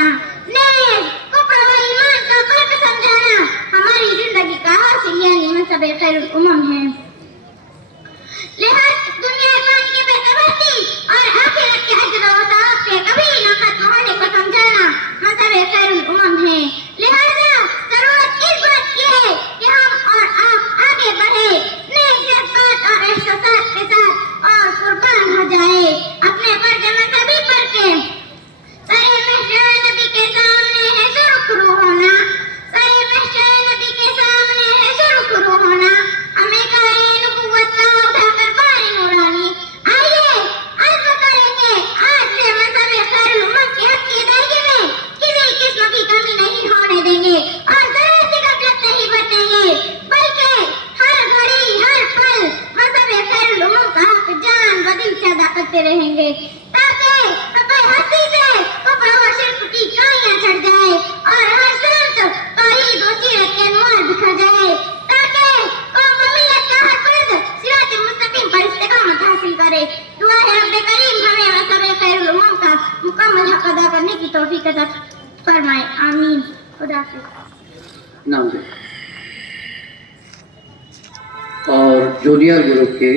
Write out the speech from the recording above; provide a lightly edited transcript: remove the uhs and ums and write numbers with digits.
जाना, नेक कुफ्र व ईमान का फर्क समझाना हमारी जिंदगी का हासिल यानी मजहब खैरुल उमम है। दुनिया पानी के पैसे भरती और आखिरत के अजर व सवाब के कभी न खत्म होने को समझाना मजहब खैरुल उमम है। लिहाजा जरूरत इस बात की है कि हम और आप आगे बढ़े, नेक जज्बात और एहसासात के साथ और कुर्बान हो जाए अपने फर्ज मजहबी पर के। सारे महशर नबी के सामने है सुरखरू होना, सारे महशर नबी के सामने है सुरखरू होना, हमें कारी नबुव्वत का उठाकर बारी नूरानी। आइए अज़्म करेंगे आज से मजहब खैरुल उम्मत की हक की अदायगी में किसी किस्म की कमी नहीं होने देंगे और जरा सी गफलत नहीं बरतेंगे, बल्कि हर घड़ी हर पल मजहब खैरुल उम्मत का हक जान व दिल से अदा करते रहेंगे, ताकि सफाई हस्ती से कुफ्र व शिर्क की काइयां चढ़ जाए और हर समत तौहीद व सीरत के अनवार बिखर जाए, ताकि कौम व मिल्लत का हर फर्द सिरात मुस्तकीम पर इस्तिकामत हासिल करे। दुआ है रब्बे करीम हमें मजहब खैरुल उम्मत का मुकम्मल हक अदा करने की तौफीक अता फरमाए, आमीन। खुदा हाफिज़। नाम दे। और जूनियर ग्रुप के